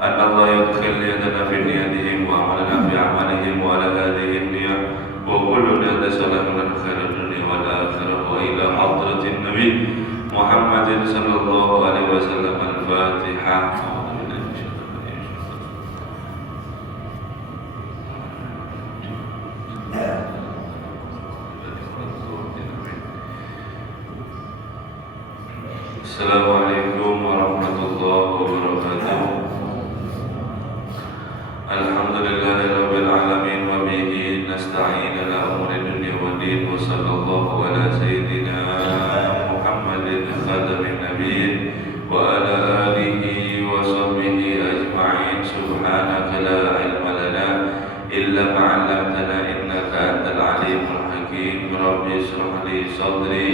أن الله يدخل نيتنا في نيتهم وعملنا في أعمالهم وعلى هذه النية وكل نية سلام من خير الدنيا والآخرة وإلى حضرة النبي محمد صلى الله عليه وسلم. الفاتحة. Assalamualaikum warahmatullahi wabarakatuh. Alhamdulillahirabbil alamin wa bihi nasta'in ala umuri dunya waddin wa sallallahu ala sayyidina Muhammadin khatamin nabiyyin wa ala alihi wa sahbihi ajma'in. Subhanaka la ilma lana illa ma 'allamtana innaka antal alimul hakim. Rabbi ishrah li sadri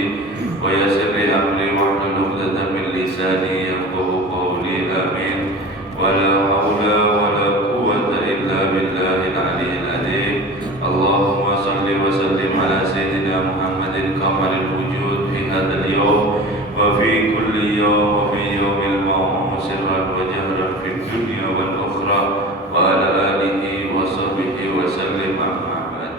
wa yassir li amri wahlul 'uqdatam min lisani yafqahu qawli. Amin. Wala haula wala quwwata illa billahil aliyyil azim. Allahumma shalli wa sallim ala sayyidina Muhammadin kamalil wujud fi hadzal yawm wa fi kulli yawm wa fi yawmil ma'mum sirran wa jahran fid dunya wal ukhra wa ala alihi wa sahbihi wa sallim. Amma ba'd.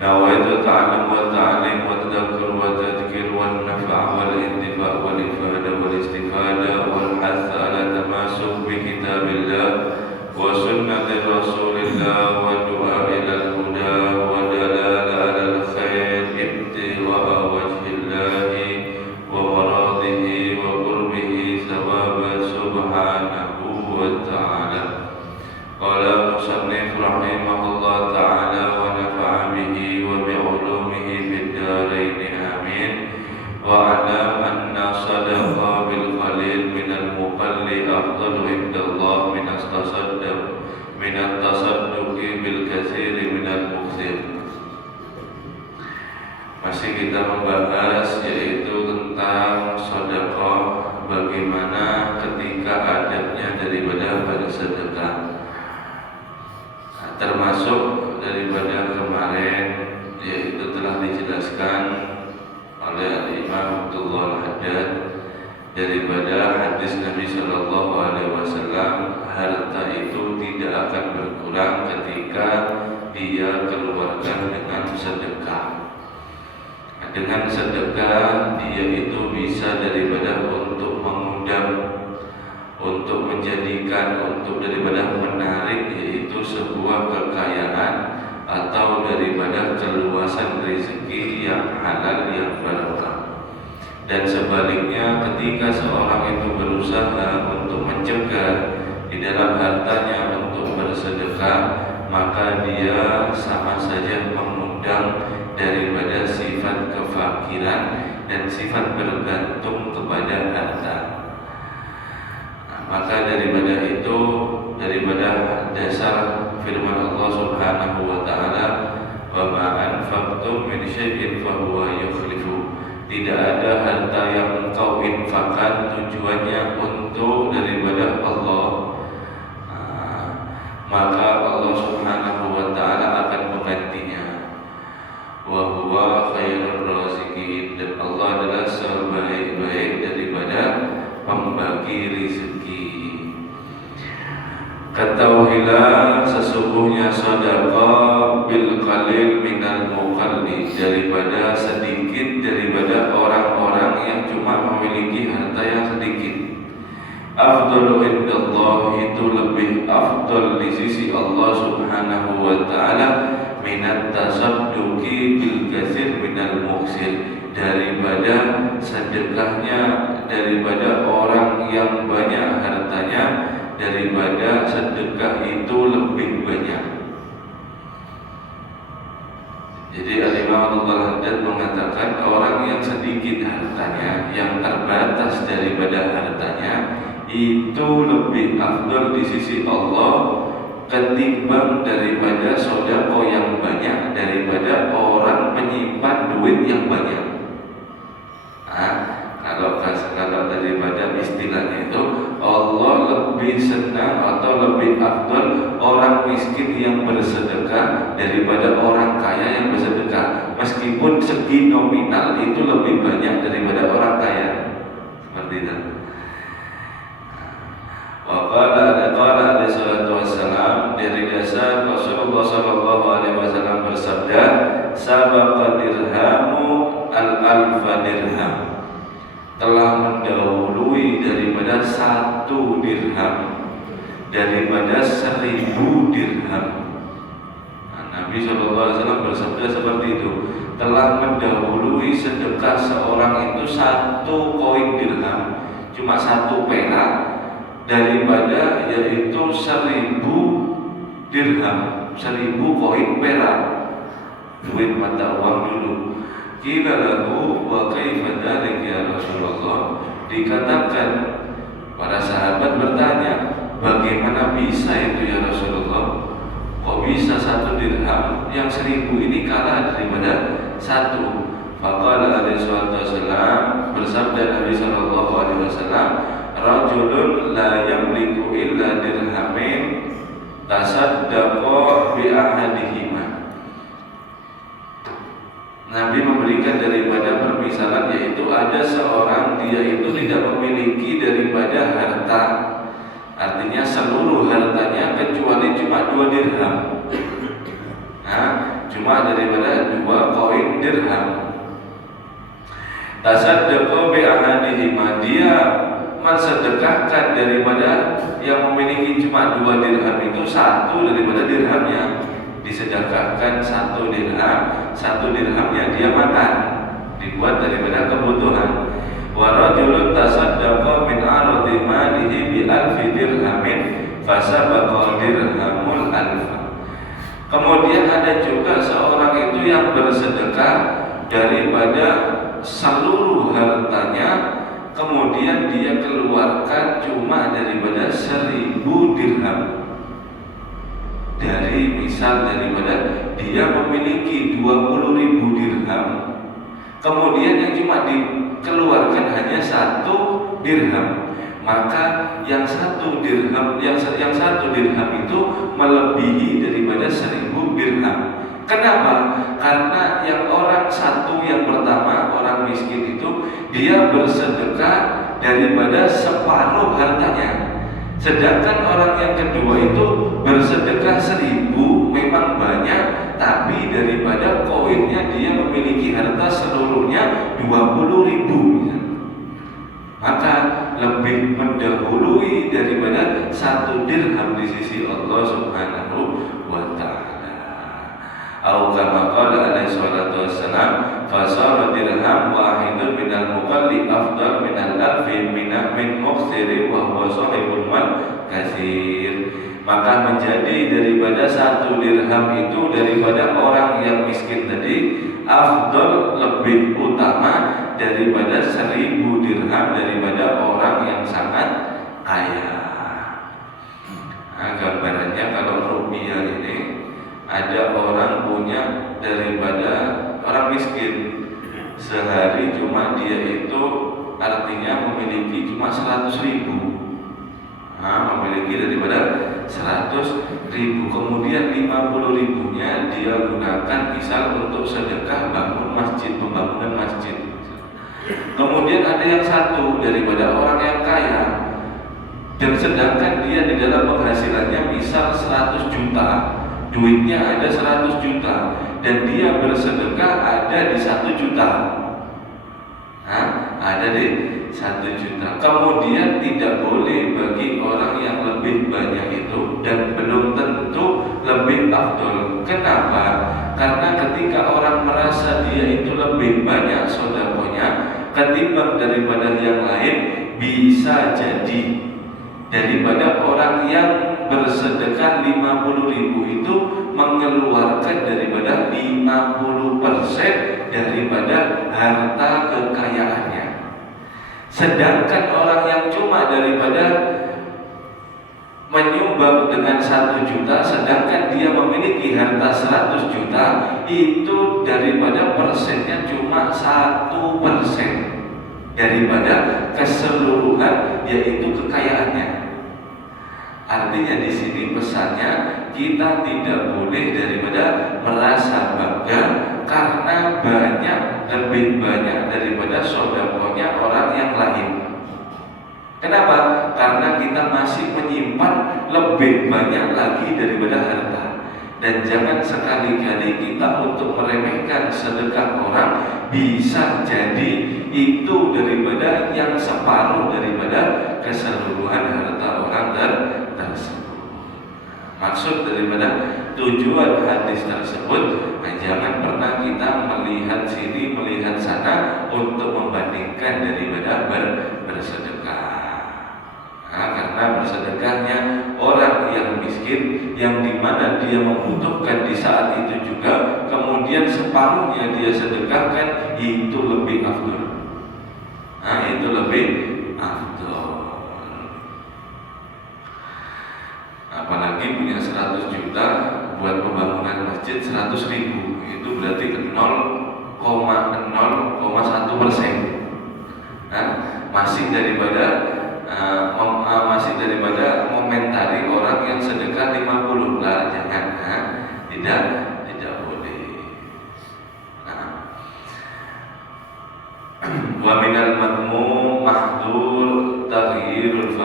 Nawaitu ta'allum wa ta'lim wa tadhakkur wa tadhkir wa nafa' wal intifa' wal ifada wal istifada wal hath ala tamasuk bi kitabillah wa sunnati rasulillah wa du'a ila al-huda wa dalala ala al-khair ibtigha'a wajhillahi wa maradihi wa qurbihi thawaba subhanahu wa ta'ala. Qala musannif rahimahullah ta'ala wa nafa'a bihi wa bi'ulumihi fid darain. Amin. Wa alam anna sadaqa bil qalil minal muqalli afdalu indallah minas tasadduqi bil katsiri minal mukthir. Masih kita membahas yaitu tentang sedekah, bagaimana ketika adabnya daripada bersedekah. Termasuk daripada kemarin yaitu telah dijelaskan oleh Imam Abdullah Al-Haddad daripada hadis Nabi Sallallahu Alaihi Wasallam, harta itu tidak akan berkurang ketika dia keluarkan dengan sedekah. Dengan sedekah dia itu bisa daripada untuk mengundang, untuk menjadikan, untuk daripada menarik yaitu sebuah kekayaan atau daripada keluasan rezeki yang halal yang barokah. Dan sebaliknya ketika seorang itu berusaha untuk mencegah di dalam hartanya untuk bersedekah, maka dia sama saja mengundang daripada sifat kefakiran dan sifat bergantung kepada harta. Maka daripada itu, daripada dasar firman Allah Subhanahu wa taala, wa ma anfaqtum min syai'in fa huwa yukhlifu. Tidak ada harta yang engkau infakkan tujuannya untuk daripada Allah, maka Allah Subhanahu wa taala akan menggantinya. Wa huwa khairur raziqin. Dan Allah adalah sebaik-baik daripada membagi rezeki. Ketahuilah sesungguhnya sedekah bil qalil minal muqalli, daripada sedikit daripada orang-orang yang cuma memiliki harta yang sedikit. Afdalu indallah, itu lebih afdal di sisi Allah Subhanahu wa taala, minat tasadduqi bil katsir minal muksir, daripada sedekahnya daripada orang yang banyak hartanya, daripada sedekah itu lebih banyak. Jadi Al-Imam Al-Haddad mengatakan orang yang sedikit hartanya, yang terbatas daripada hartanya, itu lebih afdal di sisi Allah ketimbang daripada sedekah yang banyak, daripada orang menyimpan duit yang banyak. Kalau daripada istilahnya itu, Allah lebih senang atau lebih afdal orang miskin yang bersedekah daripada orang kaya yang bersedekah, meskipun segi nominal itu lebih banyak daripada orang kaya. Seperti itu. Qala alaihi salatu wassalam, dari dasar Rasulullah sallallahu alaihi wasallam bersabda, sabaqa dirhamu al-alfa dirham, telah mendahului daripada 1 dirham, daripada 1000 dirham. Nah, Nabi SAW bersabda seperti itu, telah mendahului sedekah seorang itu 1 koin dirham, cuma 1 perak, daripada yaitu 1000 dirham, 1000 koin perak, duit mata uang dulu. Qila lahu wa kaifa dzalik ya Rasulullah, dikatakan para sahabat bertanya, bagaimana bisa itu ya Rasulullah? Kok bisa 1 dirham yang 1000 ini kalah daripada 1? Faqala alaihi wasallam, bersabda Nabi sallallahu alaihi wasallam, rajulun la yamliku illa dirhamin tasaddaqa bi ahadihima. Nabi memberikan daripada permisalan, yaitu ada seorang dia itu tidak memiliki daripada harta, artinya seluruh hartanya kecuali cuma 2 dirham. Nah, cuma daripada 2 koin dirham. Tasaddaqa bi ahadihima, dia mensedekahkan daripada yang memiliki cuma 2 dirham itu 1 daripada dirhamnya, disedekahkan 1 dirham, 1 dirhamnya dia makan, dibuat daripada kebutuhan. Wa rajulun tasaddaqa min ardi malihi bi alfi dirhamin fasabaqa dirhamul alfa. Kemudian ada juga seorang itu yang bersedekah daripada seluruh hartanya, kemudian dia keluarkan cuma daripada 1000 dirham. Dari misal daripada dia memiliki 20.000 dirham, kemudian yang cuma dikeluarkan hanya 1 dirham, maka yang 1 dirham yang 1 dirham itu melebihi daripada 1000 dirham. Kenapa? Karena yang orang satu yang pertama, orang miskin itu, dia bersedekah daripada separuh hartanya. Sedangkan orang yang kedua itu bersedekah 1000, memang banyak, tapi daripada koinnya dia memiliki harta seluruhnya 20.000. Maka lebih mendahului daripada 1 dirham di sisi Allah Subhanahu wa ta'ala. Au kama qala alaihi salatu wassalam, fasara dirham wahidun minal muqalli afdal minal alfi min muqsiri wa huwa sahibul mal katsir. Maka menjadi daripada 1 dirham itu daripada orang yang miskin tadi afdal, lebih utama daripada 1000 dirham daripada orang yang sangat kaya. Nah, gambarannya kalau rupiah ini, ada orang punya daripada orang miskin sehari cuma dia itu artinya memiliki cuma 100.000. Nah, memiliki daripada 100.000, kemudian 50.000-nya dia gunakan misal untuk sedekah bangun masjid, pembangunan masjid. Kemudian ada yang satu daripada orang yang kaya, dan sedangkan dia di dalam penghasilannya misal 100 juta, duitnya ada 100 juta, dan dia bersedekah ada di 1 juta. Nah, ada di 1 juta. Kemudian tidak boleh bagi orang yang lebih banyak itu, dan belum tentu lebih afdol. Kenapa? Karena ketika orang merasa dia itu lebih banyak sedekahnya ketimbang daripada yang lain, bisa jadi daripada orang yang bersedekah 50.000 itu mengeluarkan daripada 50% daripada harta kekayaannya. Sedangkan orang yang cuma daripada menyumbang dengan 1 juta, sedangkan dia memiliki harta 100 juta, itu daripada persennya cuma 1% daripada keseluruhan, yaitu kekayaannya. Artinya di sini pesannya, kita tidak boleh daripada merasa bangga karena lebih banyak daripada sedekahnya orang yang lain. Kenapa? Karena kita masih menyimpan lebih banyak lagi daripada harta. Dan jangan sekali-kali kita untuk meremehkan sedekah orang, bisa jadi itu daripada yang separuh daripada keseluruhan harta orang tersebut. Maksud daripada tujuan hadis tersebut, jangan pernah kita melihat sini, melihat sana untuk membandingkan daripada bersedekah. Karena bersedekahnya orang yang miskin, yang dimana dia membutuhkan di saat itu juga, kemudian separuhnya dia sedekahkan, itu lebih afdol. Itu lebih afdol. Apalagi punya 100 juta buat pembangunan masjid 100.000, itu berarti 0,0,1%. Masih daripada momentari orang yang sedekah 50 lah, jangan, tidak boleh. Wa minal madmum mahdur taghyirul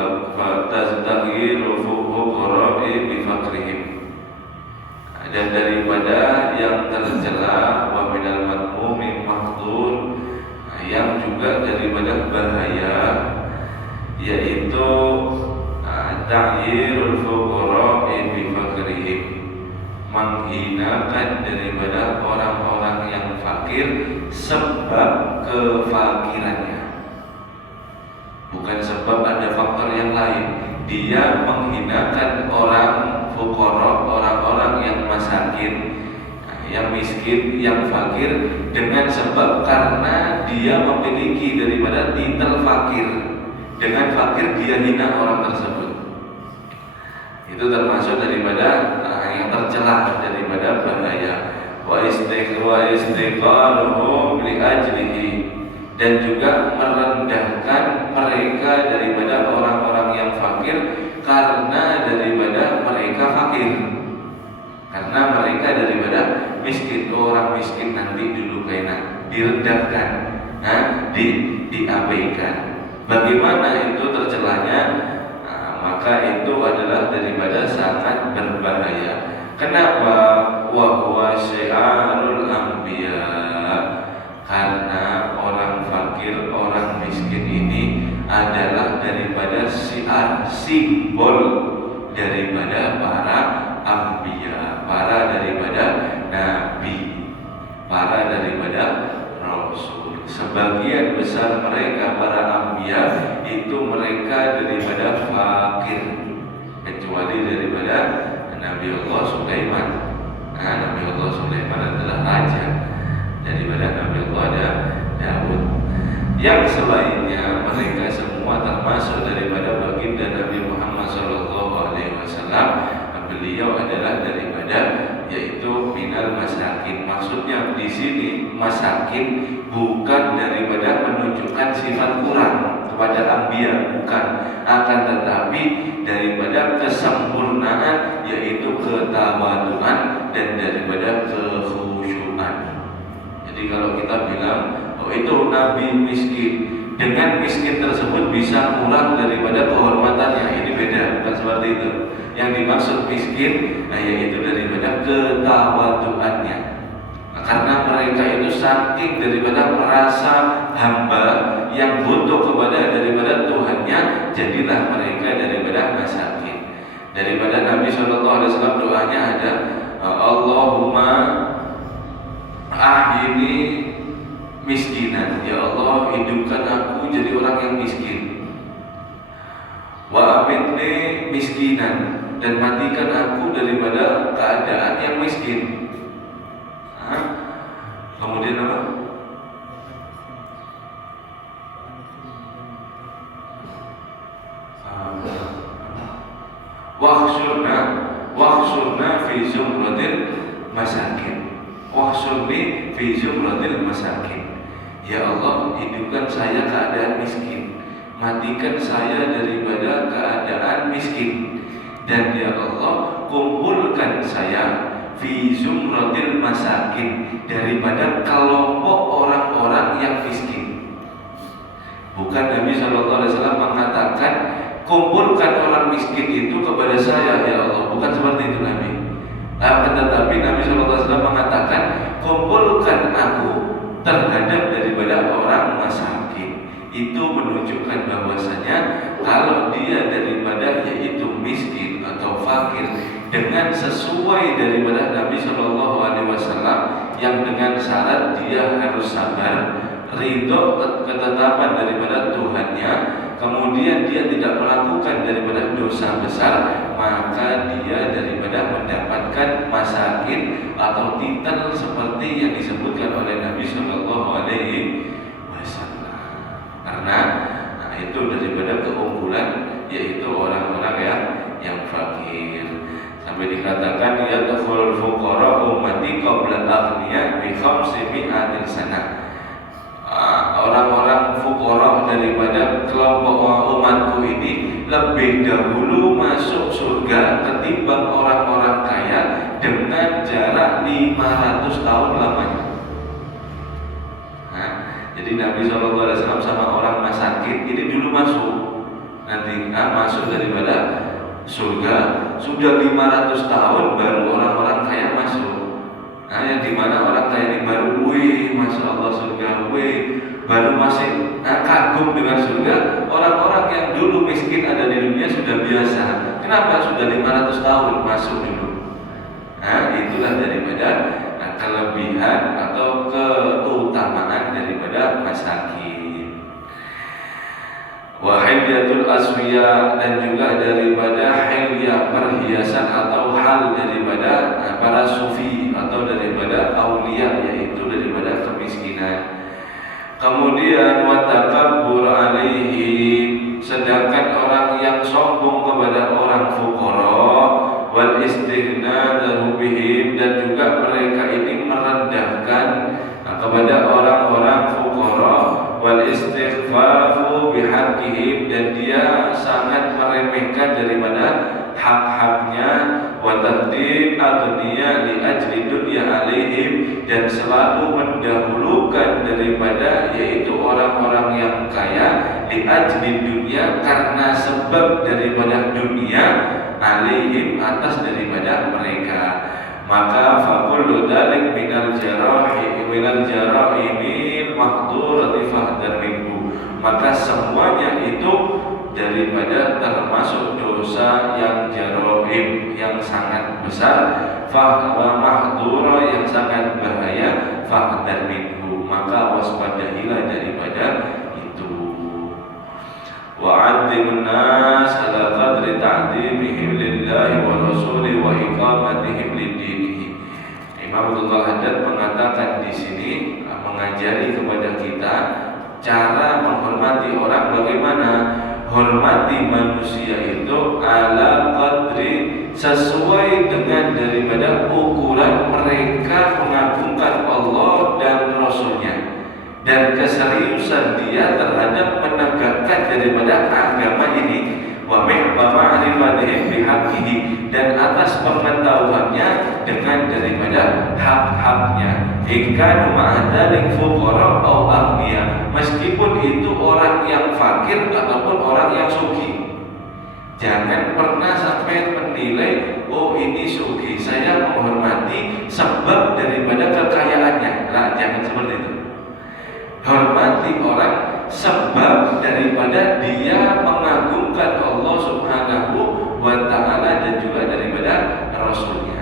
fuqara'i bi faqrihim. Dan daripada yang tercela, wa minal madmumi mahdur, yang juga daripada bahaya, yaitu ta'yirul fuqara'i bi faqrihim, menghinakan daripada orang-orang yang fakir sebab kefakirannya, bukan sebab ada faktor yang lain. Dia menghinakan orang fuqara, orang-orang yang masakin, yang miskin, yang fakir, dengan sebab karena dia memiliki daripada titel fakir. Dengan fakir dia hina orang tersebut. Itu termasuk daripada yang tercela, daripada bahaya. Wa istiqaluhum li ajlihi, dan juga merendahkan mereka daripada orang-orang yang fakir karena daripada mereka fakir. Karena mereka daripada miskin, orang miskin nanti dulu kena direndahkan, diabaikan. Bagaimana itu tercelanya? Maka itu adalah daripada sangat berbahaya. Kenapa? Wa huwa syi'arul anbiya, karena orang fakir, orang miskin ini adalah daripada syiar, simbol daripada para anbiya, para daripada nabi, para daripada rasul. Sebagian besar mereka para anbiya itu mereka daripada fakir, kecuali daripada Nabi Allah Sulaiman. Nabi Allah Sulaiman adalah raja, daripada Nabi Allah Daud. Yang selainnya mereka semua termasuk daripada baginda Nabi Muhammad SAW. Beliau adalah daripada, yaitu minal masakin. Maksudnya di sini masakin bukan daripada menunjukkan sifat kurang kepada anbiya, bukan, akan tetapi daripada kesempurnaan, yaitu ketawaduan dan daripada kekhusyuan. Jadi kalau kita bilang itu nabi miskin, dengan miskin tersebut bisa kurang daripada kehormatannya, ini beda, bukan seperti itu. Yang dimaksud miskin yaitu daripada ketawaduannya. Karena mereka itu saking daripada merasa hamba yang butuh kepada daripada Tuhannya, jadilah mereka daripada masakin. Daripada Nabi SAW doanya ada, Allahumma ahyini miskinan, ya Allah hidupkan aku jadi orang yang miskin. Wa amitni miskinan, dan matikan aku daripada keadaan yang miskin. Kemudian apa? Wahsyurna fi zumratil masakin. Wahsyurni fi zumratil masakin. Ya Allah, hidupkan saya keadaan miskin, matikan saya daripada keadaan miskin. Dan ya Allah, kumpulkan saya fi zumratil masakin, daripada kelompok orang-orang yang miskin. Bukan Nabi SAW mengatakan kumpulkan orang miskin itu kepada saya ya Allah, bukan seperti itu Nabi. Tetapi Nabi SAW mengatakan kumpulkan aku terhadap daripada orang masakin. Itu menunjukkan bahwasanya kalau dia daripada yaitu miskin atau fakir dengan sesuai daripada Nabi SAW yang dengan syarat dia harus sabar, ridho ketetapan daripada Tuhannya, kemudian dia tidak melakukan daripada dosa besar, maka dia daripada mendapatkan masakin atau titel seperti yang disebutkan oleh Nabi Shallallahu Alaihi Wasallam. Karena itu daripada keunggulan yaitu orang-orang yang fakir. Sampai dikatakan ya taful fuqara ummati qabla aghniya bi 500 sana. Orang-orang fuqara daripada kelompok umatku ini lebih dahulu masuk surga ketimbang orang-orang kaya dengan jarak 500 tahun lamanya. Jadi Nabi SAW sama orang masakin ini dulu masuk, nanti masuk daripada surga sudah 500 tahun baru orang-orang kaya masuk. Yang dimana orang kaya ini baru, masya Allah surga, baru masih kagum dengan surga. Orang-orang yang dulu miskin ada di dunia sudah biasa. Kenapa sudah 500 tahun masuk dulu? Itulah daripada kelebihan atau keutamaan daripada masakin. Wa hilyatul aswiya, dan juga daripada hilya perhiasan atau hal daripada para sufi atau daripada aulia, yaitu daripada kemiskinan. Kemudian wa takabbur alaihi, sedangkan orang yang sombong kepada orang fuqara, wal istighna'u bihim, dan juga mereka ini merendahkan kepada orang-orang fuqara, wal istighfafu bihaqqihim, dan dia sangat meremehkan daripada hak-haknya, wa taqdim aghniya li ajli dunya alaihim, dan selalu mendahulukan daripada yaitu orang-orang yang kaya li ajli dunya, karena sebab daripada dunia, alaihim atas daripada mereka. Maka faqullu dzalik minal jara'imil mahdurati fahdar minhu, maka semuanya itu daripada termasuk dosa yang jaraim, yang sangat besar, fahwa mahdura, yang sangat bahaya, fahdar minhu, maka waspadahilah daripada itu. Wa'adzim nas ala qadri ta'dimihim lillahi wa rasuli wa iqamatihim lidinihi. Imam Abdullah Haddad mengatakan di sini, mengajari kepada kita cara menghormati orang. Bagaimana hormati manusia itu ala qadri, sesuai dengan daripada ukuran mereka mengagungkan Allah dan Rasulnya, dan keseriusan dia terhadap menegakkan daripada agama ini, wa ma'rifatihim bihaqqihi, dan atas pengetahuannya dengan daripada hak-haknya. Hingga ma'adalik fuqara au aghniya, meskipun itu orang yang fakir ataupun orang yang sugih. Jangan pernah sampai menilai, oh ini sugih, saya menghormati sebab daripada kekayaannya. Jangan seperti itu. Hormati orang sebab daripada dia mengagungkan Allah Subhanahu wa ta'ala dan juga daripada Rasulnya.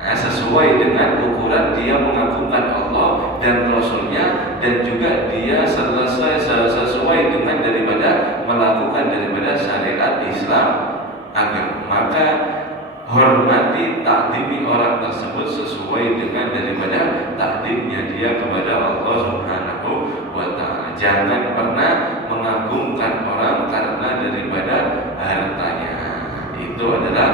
Sesuai dengan ukuran dia mengagungkan Allah dan Rasulnya, dan juga dia sesuai dengan daripada melakukan daripada syariat Islam agar maka hormati, takdimi orang tersebut sesuai dengan daripada takdimnya dia kepada Allah Subhanahu wa ta'ala. Jangan pernah mengagungkan orang karena daripada hartanya. Itu adalah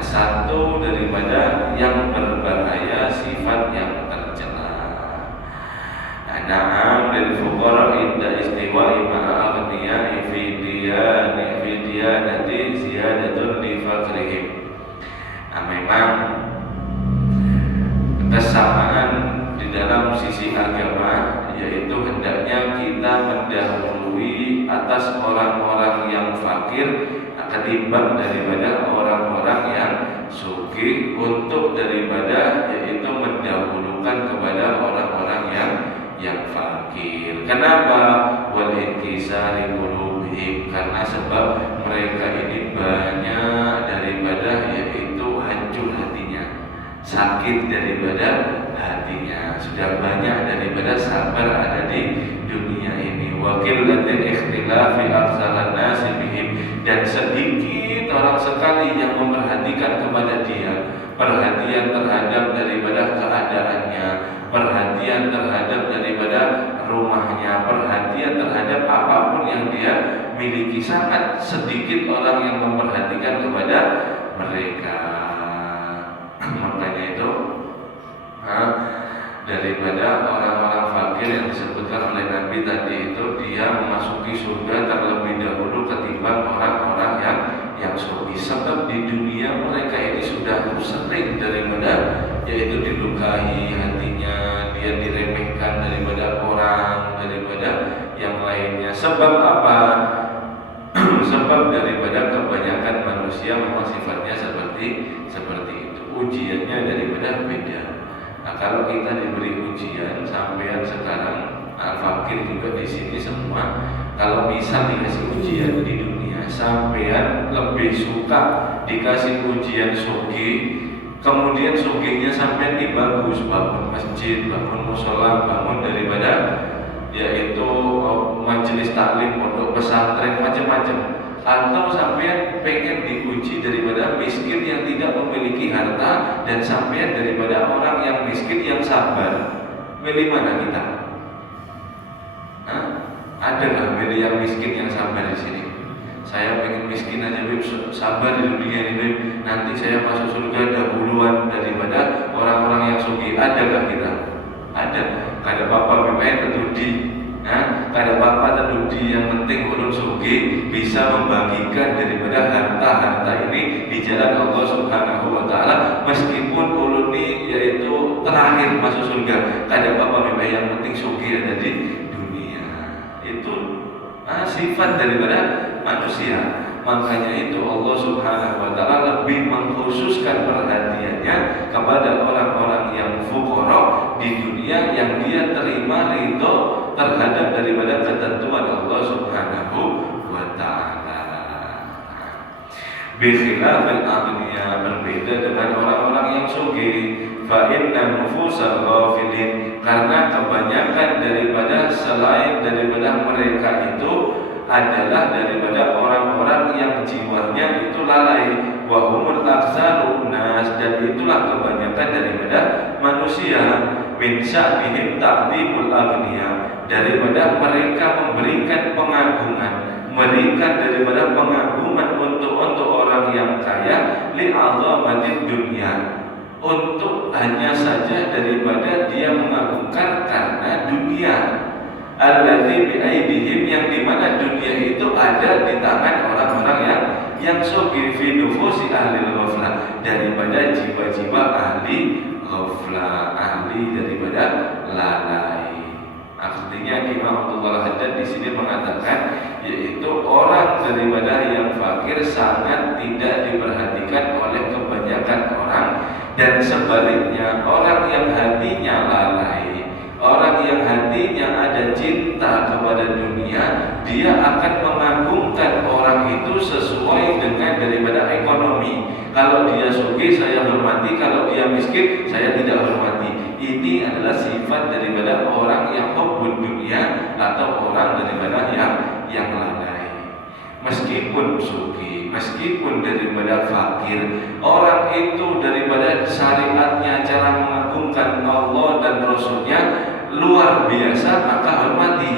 satu daripada yang berbahaya, sifat yang tercela. Na'am lil fuqara inda istiwa'i ma'a aghniya'i fi diyanati ziyadatun li fakrihim. Memang kesamaan di dalam sisi agama, yaitu hendaknya hendaknya kita mendahului atas orang-orang yang fakir ketimbang daripada orang-orang yang sugih, untuk daripada yaitu mendahulukan kepada orang-orang yang fakir. Kenapa? Wal inkisari qulubihim, karena sebab mereka ini banyak daripada yaitu hancur hatinya, sakit daripada hatinya, sudah banyak daripada sabar ada di dunia ini. Wa qillatil ikhtilafi aksaran nasi bihim, dan sedikit orang sekali yang memperhatikan kepada dia, perhatian terhadap daripada keadaannya, perhatian terhadap daripada rumahnya, perhatian terhadap apapun yang dia miliki. Sangat sedikit orang yang memperhatikan kepada mereka. Makanya itu daripada orang-orang fakir yang disebutkan oleh Nabi tadi itu, dia memasuki surga terlebih dahulu ketimbang orang-orang yang sugih. Sebab di dunia mereka ini sudah sering daripada yaitu dilukai hatinya, dia diremehkan daripada orang, daripada yang lainnya. Sebab apa? Sebab daripada kebanyakan manusia memang sifatnya seperti itu. Ujiannya daripada beda. Nah, kalau kita diberi ujian, sampean sekarang fakir juga di sini semua, kalau bisa dikasih ujian di dunia, sampean lebih suka dikasih ujian sugih, kemudian sugihnya sampean bagus, bangun masjid, bangun musola, bangun daripada yaitu majelis taklim, pondok pesantren, macam-macam. Atau sampean pengen diuji daripada miskin yang tidak memiliki harta, dan sampean daripada orang yang miskin yang sabar. Milih mana kita? Ada nggak milih yang miskin yang sabar di sini? Saya pengen miskin aja, Bib, sabar di dunia ini, Bib. Nanti saya masuk surga dahuluan daripada orang-orang yang sugih. Ada nggak kita? Ada. Kada apa-apa, Bib, terjudi. Kada apa-apa terjudi, yang penting ulun sugih bisa membagikan daripada harta-harta ini di jalan Allah Subhanahu wa taala, meskipun ulun ini yaitu terakhir masuk surga. Kada apa-apa, Bib, yang penting sugih ada di dunia. Itu sifat daripada manusia. Makanya itu Allah Subhanahu wa taala lebih mengkhususkan perhatiannya kepada orang-orang yang fuqara di dunia, yang dia terima ridho terhadap daripada ketentuan Allah Subhanahu wa taala. Bikhilafil aghniya, berbeda dengan orang-orang yang sugih. Fa inna nufusal ghafilin, karena kebanyakan daripada selain daripada mereka itu adalah daripada orang-orang yang jiwanya itu lalai. Wa humul aksarun nas, dan itulah kebanyakan daripada manusia. Min sya'nihim ta'dhimul aghniya, daripada mereka memberikan pengagungan, memberikan daripada pengagungan untuk orang yang kaya, li'azamatin dunia, untuk hanya saja daripada dia mengagungkan karena dunia. Alladzi bi'aidihim, yang dimana dunia itu ada di tangan orang-orang yang sugih, fi nufusi ahli ghaflah, daripada jiwa-jiwa ahli ghaflah, ahli daripada lalai. Artinya Imam Abdullah Haddad di sini mengatakan, yaitu orang daripada yang fakir sangat tidak diperhatikan oleh kebanyakan orang, dan sebaliknya orang yang hatinya lalai, orang yang hatinya ada cinta kepada dunia, dia akan mengagungkan orang itu sesuai dengan daripada ekonomi. Kalau dia sugih saya hormati, kalau dia miskin saya tidak hormati. Ini adalah sifat daripada orang yang hubbud dunia, atau orang daripada yang lalai. Meskipun sugih, meskipun daripada fakir, orang itu daripada syariatnya, cara mengagungkan Allah dan Rasulnya luar biasa, maka hormati,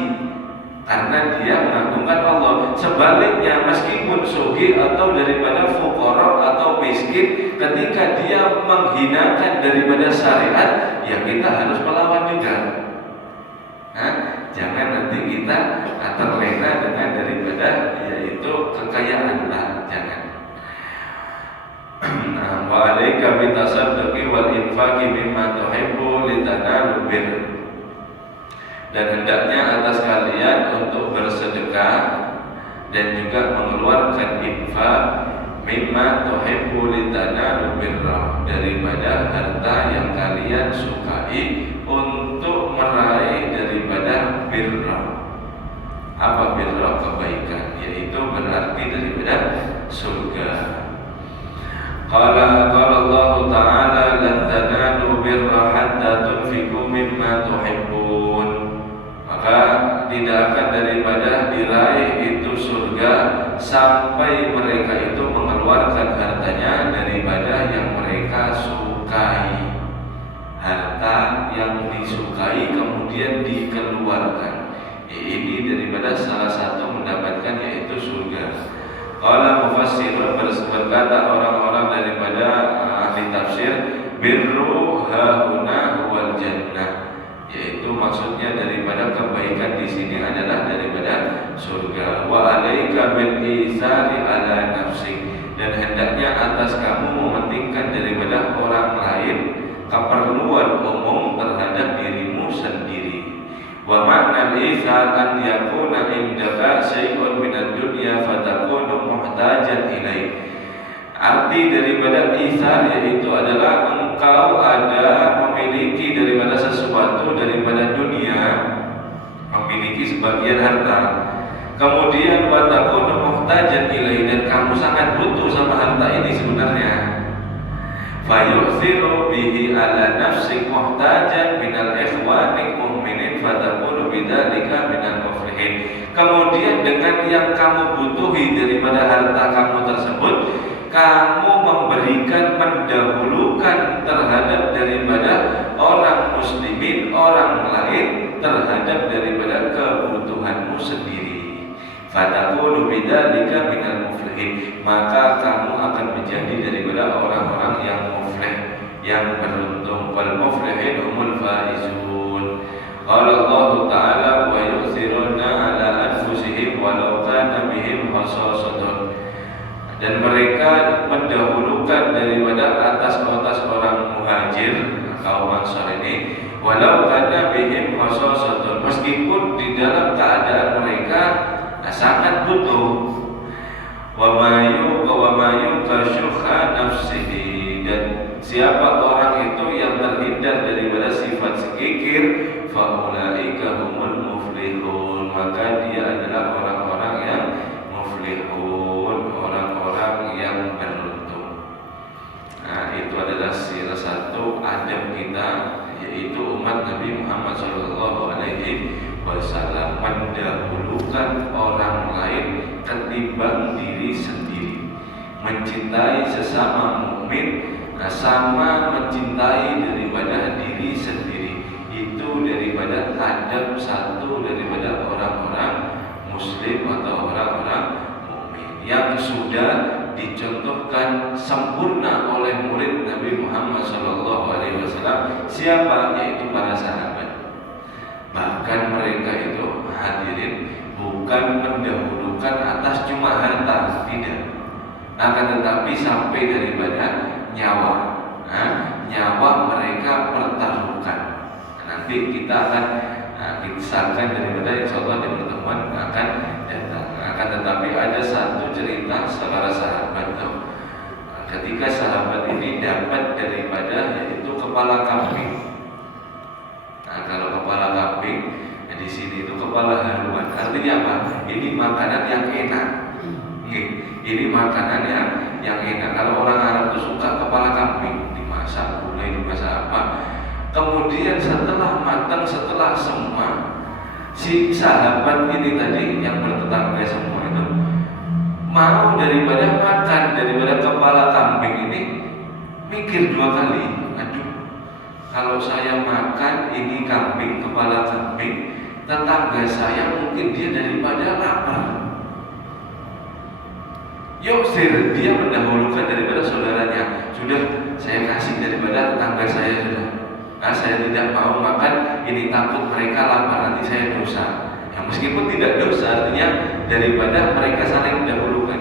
karena dia mengagungkan Allah. Sebaliknya, meskipun sugih atau daripada fuqara atau miskin, ketika dia menghinakan daripada syariat, ya kita harus melawan juga. Jangan nanti kita terlena dengan daripada yaitu kekayaan, jangan. Wa alaika bitasadduqi wal infaqi mimma tuhibbu litanalu bir. Dan hendaknya atas kalian untuk bersedekah dan juga mengeluarkan infak mimma tuhibbu litanalu birra, daripada harta yang kalian sukai untuk meraih daripada birra. Apa birra? Kebaikan, yaitu berarti daripada surga. Qala Allah Ta'ala lan tanalu birra hatta tunfiqu mimma tuhibbun. Maka tidak akan daripada diraih itu surga sampai mereka itu mengeluarkan hartanya daripada yang mereka sukai. Harta yang disukai kemudian dikeluarkan, ini daripada salah satu mendapatkan yaitu surga. Qala mufassirun, berkata orang-orang daripada ahli tafsir, birru hauna huwal jannah, yaitu maksudnya daripada kebaikan di sini adalah daripada surga. Wa alaika bil isari ala nafsik, dan hendaknya atas kamu mementingkan daripada orang lain keperluan umum terhadap dirimu sendiri. Wa ma'na al-ithar an yakuna indaka syai'un minad dunya fatakunu muhtajan ilaih. Arti daripada ithar yaitu adalah engkau ada memiliki daripada sesuatu daripada dunia, memiliki sebagian harta, kemudian fatakunu muhtajan ilaih, dan kamu sangat butuh sama harta ini sebenarnya. Fayu'thiru bihi ala nafsik muhtajan minal ikhwanik mu'minin fatakunu bidzalika minal muflihin. Kemudian dengan yang kamu butuhi daripada harta kamu tersebut, kamu memberikan, mendahulukan terhadap daripada orang muslimin, orang lain terhadap daripada kebutuhanmu sendiri. Fatakunu bidzalika minal muflihin, maka kamu akan menjadi daripada orang-orang yang muflih, yang beruntung. Wal muflihin humul faizun. Qala Allah Ta'ala wa yu'thiruna ala anfusihim walau kana bihim khasasatun, dan mereka mendahulukan daripada atas orang muhajir, kaum Ansar ini, walau kana bihim khasasatun, meskipun di dalam keadaan mereka sangat butuh. Wa mayuka syukha nafsihi, dan siapa orang itu yang terhindar daripada sifat sekikir, faulaika humul muflihun, maka dia adalah orang-orang yang muflihun, orang-orang yang beruntung. Nah, itu adalah salah satu adab kita, yaitu umat Nabi Muhammad SAW, mendahulukan orang lain ketimbang diri sendiri, mencintai sesama mukmin sama mencintai daripada diri sendiri. Itu daripada adab satu daripada orang-orang muslim atau orang-orang mukmin yang sudah dicontohkan sempurna oleh murid Nabi Muhammad SAW. Siapa? Yaitu para sahabat. Bahkan mereka itu hadirin bukan mendahulukan atas cuma harta, tidak, akan tetapi sampai daripada nyawa. Nyawa mereka pertaruhkan. Nanti kita akan kisahkan daripada insyaallah di pertemuan akan datang. Akan tetapi ada satu cerita para sahabat tuh. Ketika sahabat ini dapat daripada yaitu kepala kambing. Nah, kalau kepala kambing, di sini itu kepala haluan. Artinya apa? Ini makanan yang enak. Ini makanan yang enak. Kalau orang Arab itu suka kepala kambing, dimasak gulai, dimasak apa. Kemudian setelah matang, setelah semua, si sahabat ini tadi yang bertetangga semua itu mau daripada makan daripada kepala kambing ini, mikir dua kali. Aduh, kalau saya makan ini kambing, kepala kambing, tetangga saya mungkin dia daripada lapar. Yuk, dia mendahulukan daripada saudaranya. Sudah, saya kasih daripada tetangga saya sudah. Saya tidak mau makan, ini takut mereka lapar, nanti saya dosa. Ya, meskipun tidak dosa, artinya daripada mereka saling mendahulukan.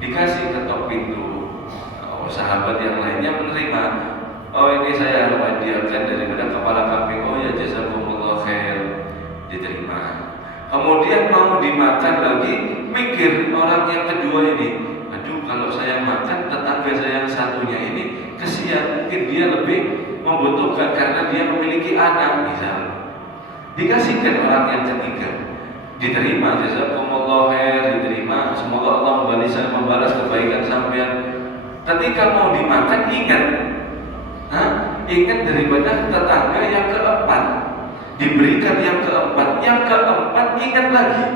Dikasih ketok pintu. Sahabat yang lainnya menerima. Oh, ini saya hadiahkan daripada kepala kambing. Oh ya, jazakumullah khair. diterima. Kemudian mau dimakan lagi, mikir orang yang kedua ini, aduh kalau saya makan tetangga saya yang satunya ini kesian, mungkin dia lebih membutuhkan karena dia memiliki anak misalnya. Dikasihkan orang yang ketiga, diterima, jazakumullah khair, diterima, semoga Allah membalas kebaikan sampean. Ketika mau dimakan ingat, ingat daripada tetangga yang keempat, diberikan yang keempat ingat lagi,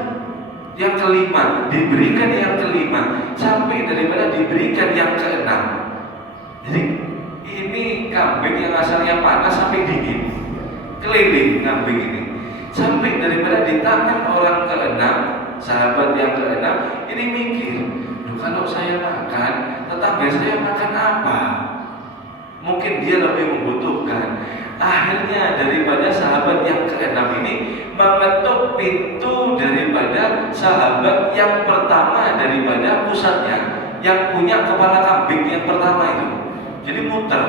yang kelima diberikan yang kelima, sampai daripada diberikan yang keenam. Jadi ini kambing yang asalnya panas sampai dingin, keliling kambing ini, sampai daripada di tangan orang keenam, sahabat yang keenam ini mikir, kalau saya makan, tetangga saya makan apa? Mungkin dia lebih membutuhkan. Akhirnya daripada sahabat yang keenam ini mengetuk pintu daripada sahabat yang pertama daripada pusatnya, yang punya kepala kambing yang pertama itu. Jadi muter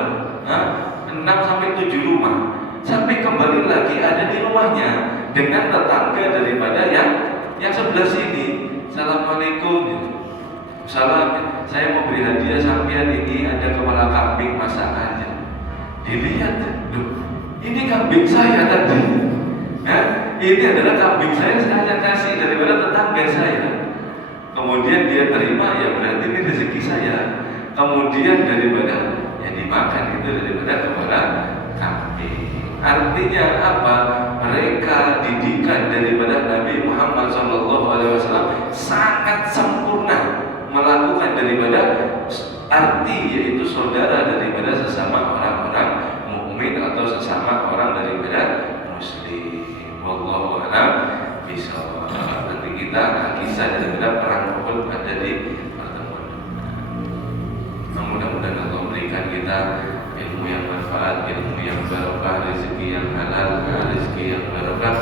6 sampai 7 rumah, sampai kembali lagi ada di rumahnya dengan tetangga daripada yang sebelah sini. Assalamualaikum. Salam, saya mau beri hadiah sampean, ini ada kepala kambing masakannya. Dilihat, ini kambing saya tadi. Ini adalah kambing saya kasih daripada tetangga saya. Kemudian dia terima, ya berarti ini rezeki saya. Kemudian daripada yang dimakan itu daripada kepala kambing. Artinya apa? Mereka didikan daripada Nabi Muhammad SAW sangat sempurna melakukan daripada arti, yaitu saudara daripada sesama orang-orang mukmin atau sesama orang daripada muslim. Wallahu a'lam bishawab. Nanti kita kisah daripada perang Uhud ada di pertemuan. Mudah-mudahan Allah memberikan kita ilmu yang bermanfaat, ilmu yang barokah, rezeki yang halal, rezeki yang barokah.